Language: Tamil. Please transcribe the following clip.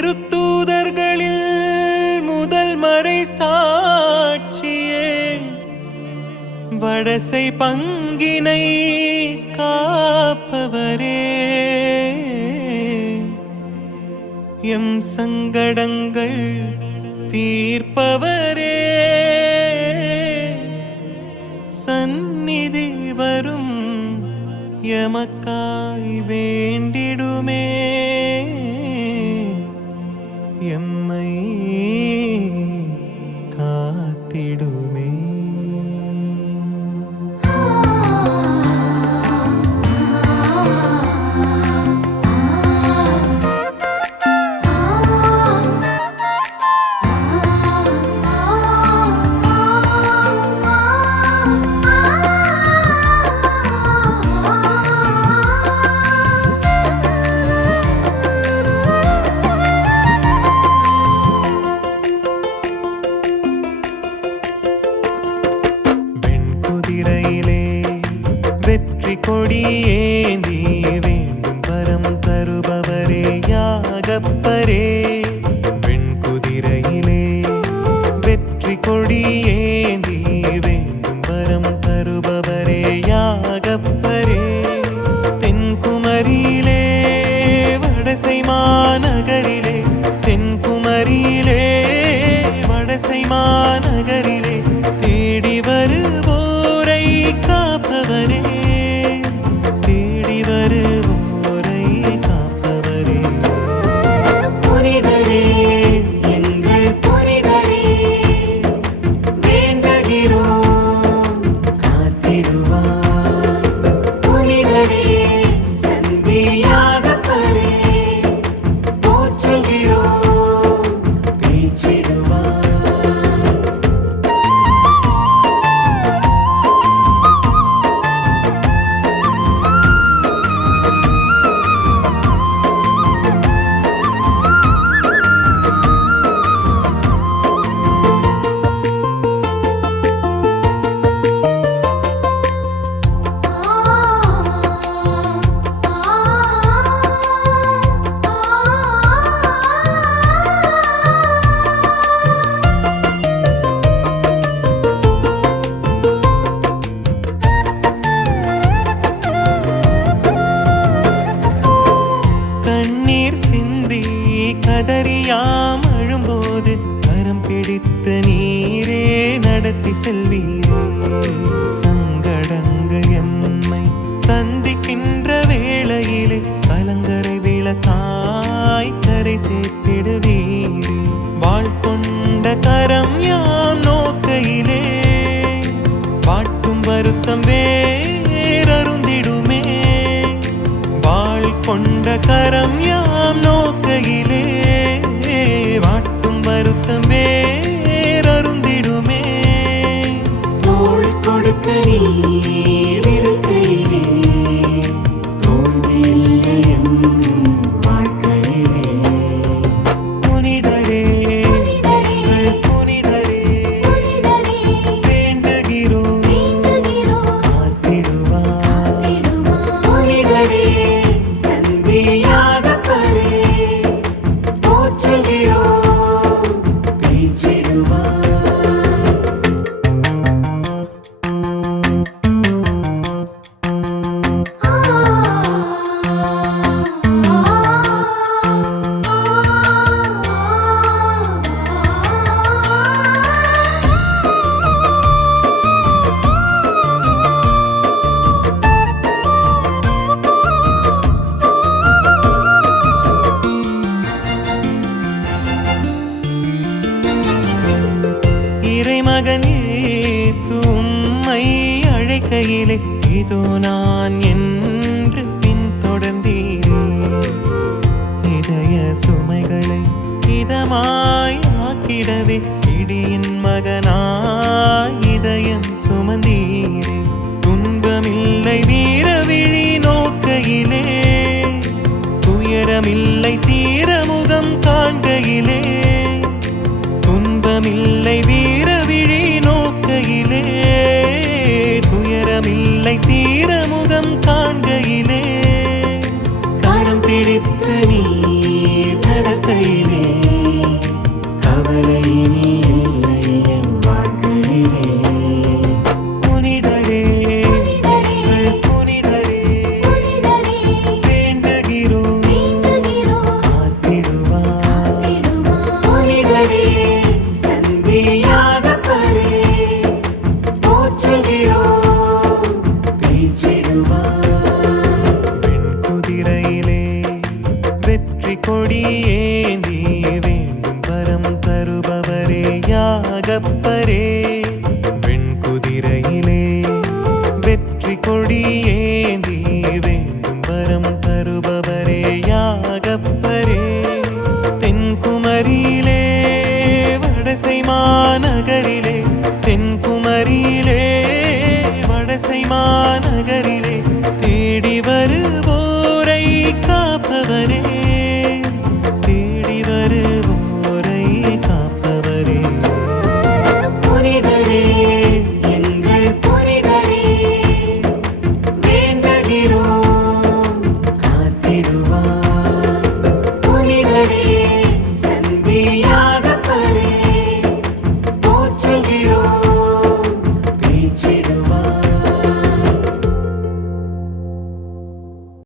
திருத்தூதர்களில் முதல் மறை சாட்சியே வடசை பங்கினை காப்பவரே எம் சங்கடங்கள் தீர்ப்பவரே சந்நிதி வரும் எமக்காய் வேண்டிடுமே எம்மை காத்திடுமே. வெற்றி கொடி ஏந்தி வேண்டும் வரம் தருபவரே யாகப்பரே வெண்குதிரையிலே வெற்றி கொடி ஏந்தி வேண்டும் வரம் தருபவரே யாகப்பரே தென்குமரியிலே வடசை மாநகரிலே தென்குமரியிலே வடசை மாநகரிலே தேடி வருவோரை காப்பவரே கதறியாம் அழும்போது கரம் பிடித்து நீரே நடத்தி செல்வீரே சங்கடங்கள் எம்மை சந்திக்கின்ற வேளையிலே கலங்கரை விளக்காய் கரை சேர்த்திடுவீரே வாழ் கொண்ட கரம் யாம் நோக்கையிலே வாட்டும் வருத்தம் வேறருந்திடுமே வாழ் கொண்ட கரம் யாம் நோக்கையிலே வாட்டும் வருத்தம் வேறருந்திடுமே தோள் கொடுக்க நீர் இருக்கையிலே தோல்வியில்லை எம் வாழ்க்கையிலே புனிதரே புனிதரே வேண்டுகிறோம் காத்திடுவார் புனிதரே சந்தியாகப்பரே இறைமகன் இயேசு உம்மை அழைக்கையிலே இதோ நான் என்று பின்தொடர்ந்தீரே இதய சுமைகளை இதமாய் ஆக்கிடவே இடியின் மகனாய் இதயம் சுமந்தீரே துன்பமில்லை வீரவிழி நோக்கையிலே துயரமில்லை தீரமுகம் காண்கையிலே துன்பமில்லை வீரவிழி நோக்கையிலே துயரமில்லை தீரமுகம் காண்கையிலே கரம் பிடித்து நீர் நடக்கையிலே வெற்றி கொடி ஏந்தி வேண்டும் வரம் தருபவரே யாகப்ப